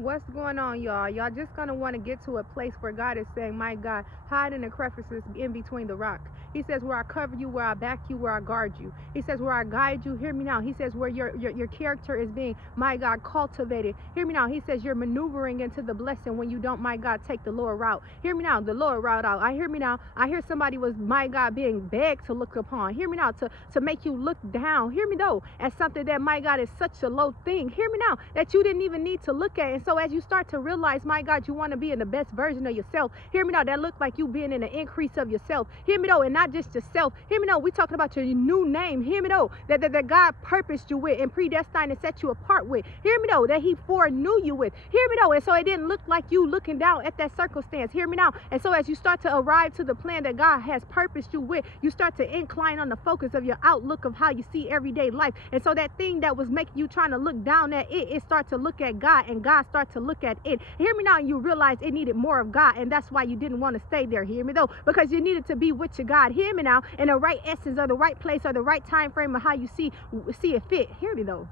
What's going on, y'all? Y'all just gonna want to get to a place where God is saying, my God, hide in the crevices in between the rock. He says, where I cover you, where I back you, where I guard you. He says, where I guide you. Hear me now. He says, where your character is being, my God, cultivated. Hear me now. He says, you're maneuvering into the blessing when you don't, my God, take the lower route. Hear me now, the lower route out. I hear me now. I hear somebody was, my God, being begged to look upon. Hear me now, to make you look down. Hear me though, as something that, my God, is such a low thing. Hear me now, that you didn't even need to look at. And so as you start to realize, my God, you want to be in the best version of yourself. Hear me now, that look like you being in the increase of yourself. Hear me though, and not just yourself. Hear me though, we talking about your new name. Hear me though, that God purposed you with and predestined and set you apart with. Hear me though, that he foreknew you with. Hear me though, and so it didn't look like you looking down at that circumstance. Hear me now, and so as you start to arrive to the plan that God has purposed you with, you start to incline on the focus of your outlook of how you see everyday life. And so that thing that was making you trying to look down at it start to look at God, and God start to look at it. Hear me now, and you realize it needed more of God, and that's why you didn't want to stay there. Hear me though, because you needed to be with your God. Hear me now, in the right essence or the right place or the right time frame of how you see it fit. Hear me though.